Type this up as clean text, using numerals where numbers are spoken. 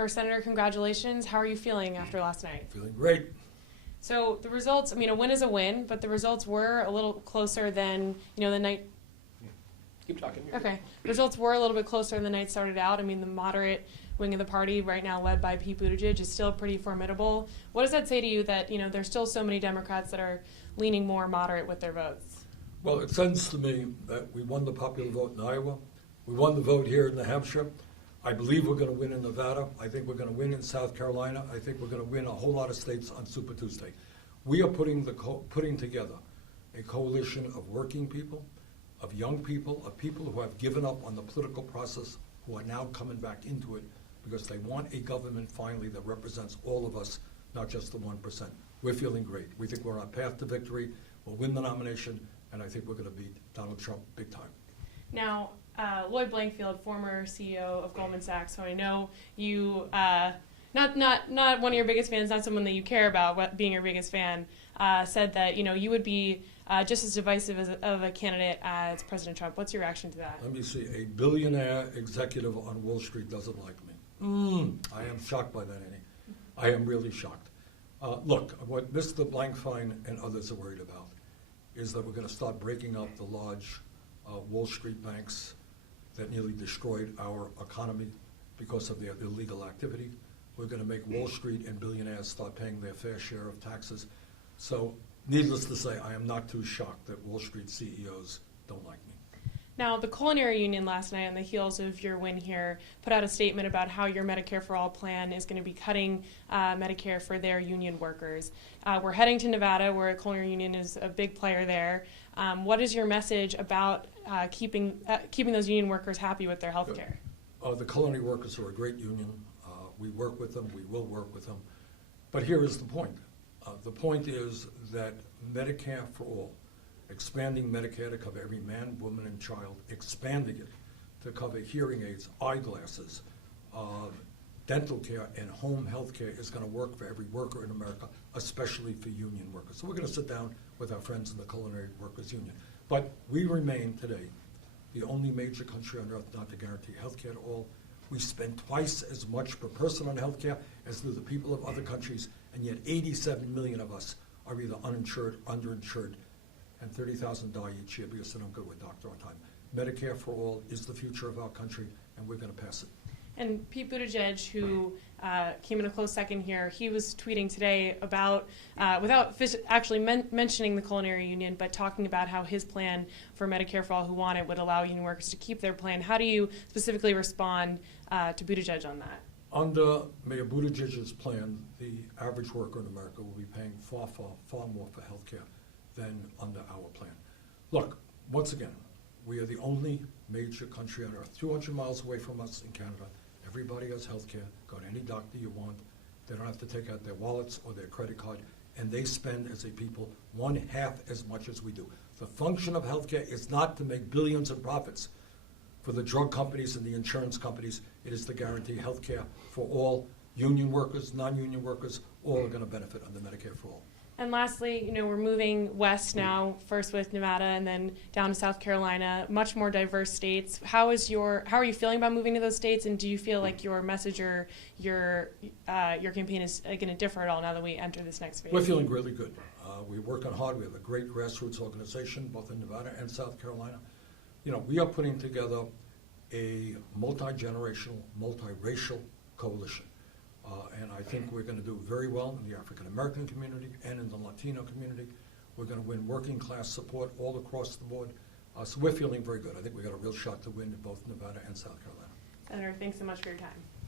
First, Senator, congratulations. How are you feeling after last night? Feeling great. So the results, I mean, a win is a win, but the results were a little closer than, the night. Keep talking. Okay. The results were a little bit closer than the night started out. I mean, the moderate wing of the party, right now led by Pete Buttigieg, is still pretty formidable. What does that say to you that, there's still so many Democrats that are leaning more moderate with their votes? Well, it sends to me that we won the popular vote in Iowa. We won the vote here in New Hampshire. I believe we're going to win in Nevada. I think we're going to win in South Carolina. I think we're going to win a whole lot of states on Super Tuesday. We are putting together a coalition of working people, of young people, of people who have given up on the political process, who are now coming back into it because they want a government finally that represents all of us, not just the 1%. We're feeling great. We think we're on a path to victory. We'll win the nomination, and I think we're going to beat Donald Trump big time. Now, Lloyd Blankfield, former CEO of Goldman Sachs, who I know you, not one of your biggest fans, not someone that you care about being your biggest fan, said that you would be just as divisive of a candidate as President Trump. What's your reaction to that? Let me see. A billionaire executive on Wall Street doesn't like me. I am shocked by that, Annie. I am really shocked. Look, what Mr. Blankfein and others are worried about is that we're going to start breaking up the large Wall Street banks that nearly destroyed our economy because of their illegal activity. We're going to make Wall Street and billionaires start paying their fair share of taxes. So, needless to say, I am not too shocked that Wall Street CEOs don't like me. Now, the Culinary Union last night, on the heels of your win here, put out a statement about how your Medicare for All plan is going to be cutting Medicare for their union workers. We're heading to Nevada, where a Culinary Union is a big player there. What is your message about keeping those union workers happy with their health care? The culinary workers are a great union. We work with them. We will work with them. But here is the point. The point is that Medicare for All, expanding Medicare to cover every man, woman, and child, expanding it to cover hearing aids, eyeglasses, dental care, and home health care is going to work for every worker in America, especially for union workers. So we're going to sit down with our friends in the Culinary Workers Union. But we remain today the only major country on earth not to guarantee health care to all. We spend twice as much per person on health care as do the people of other countries, and yet 87 million of us are either uninsured, underinsured, and 30,000 die each year because they don't go to a doctor on time. Medicare for all is the future of our country, and we're going to pass it. And Pete Buttigieg, who came in a close second here, he was tweeting today about, without actually mentioning the Culinary Union, but talking about how his plan for Medicare for All who want it would allow union workers to keep their plan. How do you specifically respond to Buttigieg on that? Under Mayor Buttigieg's plan, the average worker in America will be paying far, far, far more for health care than under our plan. Look, once again, we are the only major country on earth, 200 miles away from us in Canada. Everybody has health care. Go to any doctor you want. They don't have to take out their wallets or their credit card, and they spend, as a people, 1/2 as much as we do. The function of health care is not to make billions in profits for the drug companies and the insurance companies. It is to guarantee health care for all union workers, non-union workers. All are going to benefit under Medicare for All. And lastly, we're moving west now, first with Nevada and then down to South Carolina, much more diverse states. How are you feeling about moving to those states, and do you feel like your message or your campaign is going to differ at all now that we enter this next phase? We're feeling really good. We're working hard. We have a great grassroots organization, both in Nevada and South Carolina. We are putting together a multi-generational, multi-racial coalition. And I think we're going to do very well in the African-American community and in the Latino community. We're going to win working class support all across the board. So we're feeling very good. I think we got a real shot to win in both Nevada and South Carolina. Senator, thanks so much for your time.